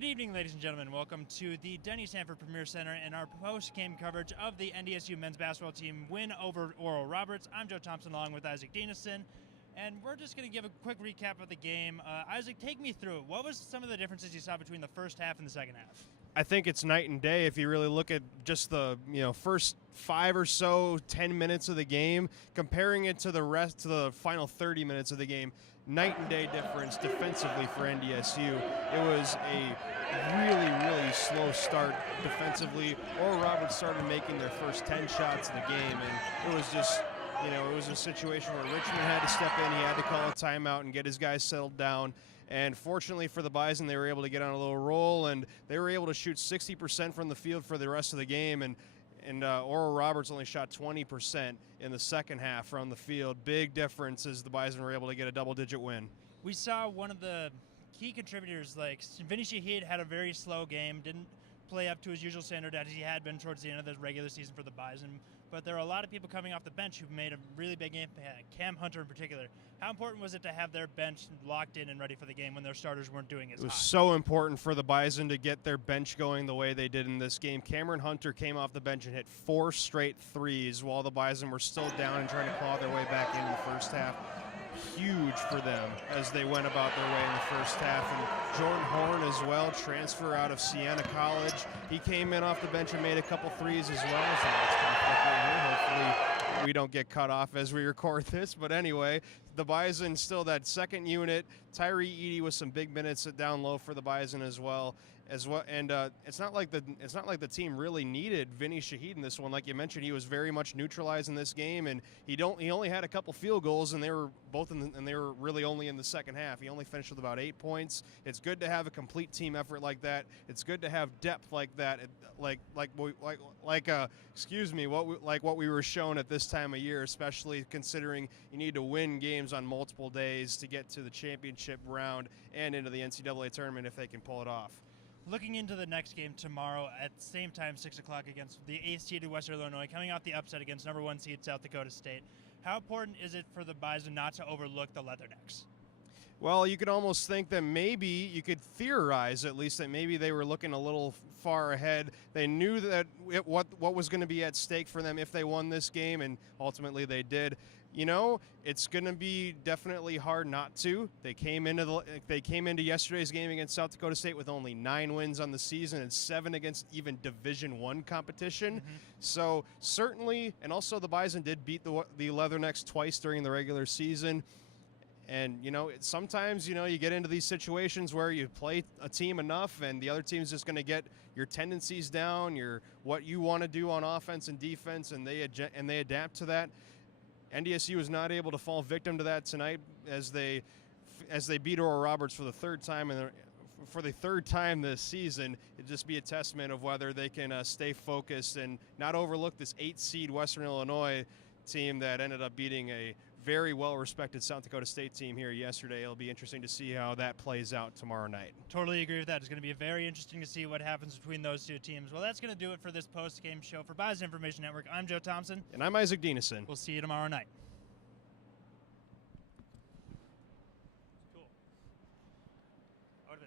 Good evening, ladies and gentlemen. Welcome to the Dinesen Premier Center and our post-game coverage of the NDSU men's basketball team win over Oral Roberts. I'm Joe Thompson along with Isak Dinesen, and we're just going to give a quick recap of the game. Isak, take me through it. What was some of the differences you saw between the first half and the second half? I think it's night and day if you really look at just the first 5 or so 10 minutes of the game, comparing it to the final 30 minutes of the game. Night and day difference defensively for NDSU. It was a really slow start defensively. Oral Roberts started making their first 10 shots of the game, and it was just it was a situation where Richmond had to step in. He had to call a timeout and get his guys settled down. And fortunately for the Bison, they were able to get on a little roll, and they were able to shoot 60% from the field for the rest of the game. And Oral Roberts only shot 20% in the second half from the field. Big difference as the Bison were able to get a double-digit win. We saw one of the key contributors, like Vinny Shahid, had a very slow game, didn't play up to his usual standard as he had been towards the end of the regular season for the Bison. But there are a lot of people coming off the bench who made a really big impact, Cam Hunter in particular. How important was it to have their bench locked in and ready for the game when their starters weren't doing as hot? It was so important for the Bison to get their bench going the way they did in this game. Cameron Hunter came off the bench and hit 4 straight threes while the Bison were still down and trying to claw their way back in the first half. Huge for them as they went about their way in the first half. And Jordan Horn as well, transfer out of Siena College. He came in off the bench and made a couple threes as well. So it's kind of flickering here. Hopefully we don't get cut off as we record this. But anyway, the Bison still that second unit. Tyree Eady with some big minutes down low for the Bison as well. And it's not like the team really needed Vinny Shahid in this one. Like you mentioned, he was very much neutralized in this game, and he only had a couple field goals, and they were really only in the second half. He only finished with about 8 points. It's good to have a complete team effort like that. It's good to have depth like that, like what we were shown at this time of year, especially considering you need to win games on multiple days to get to the championship round and into the NCAA tournament if they can pull it off. Looking into the next game tomorrow at the same time, 6 o'clock, against the 8th seeded Western Illinois, coming off the upset against number 1 seed South Dakota State. How important is it for the Bison not to overlook the Leathernecks? Well, you could almost think that maybe you could theorize at least that maybe they were looking a little far ahead. They knew that what was going to be at stake for them if they won this game, and ultimately they did. It's going to be definitely hard not to. They came into yesterday's game against South Dakota State with only 9 wins on the season and 7 against even Division I competition. Mm-hmm. So certainly, and also the Bison did beat the Leathernecks twice during the regular season. And, sometimes, you get into these situations where you play a team enough and the other team's just going to get your tendencies down, what you want to do on offense and defense, and they adapt to that. NDSU was not able to fall victim to that tonight as they beat Oral Roberts for the third time this season. It'd just be a testament of whether they can stay focused and not overlook this 8-seed Western Illinois team that ended up beating a very well-respected South Dakota State team here yesterday. It'll be interesting to see how that plays out tomorrow night. Totally agree with that. It's going to be very interesting to see what happens between those two teams. Well, that's going to do it for this post-game show. For Bison Information Network, I'm Joe Thompson. And I'm Isak Dinesen. We'll see you tomorrow night.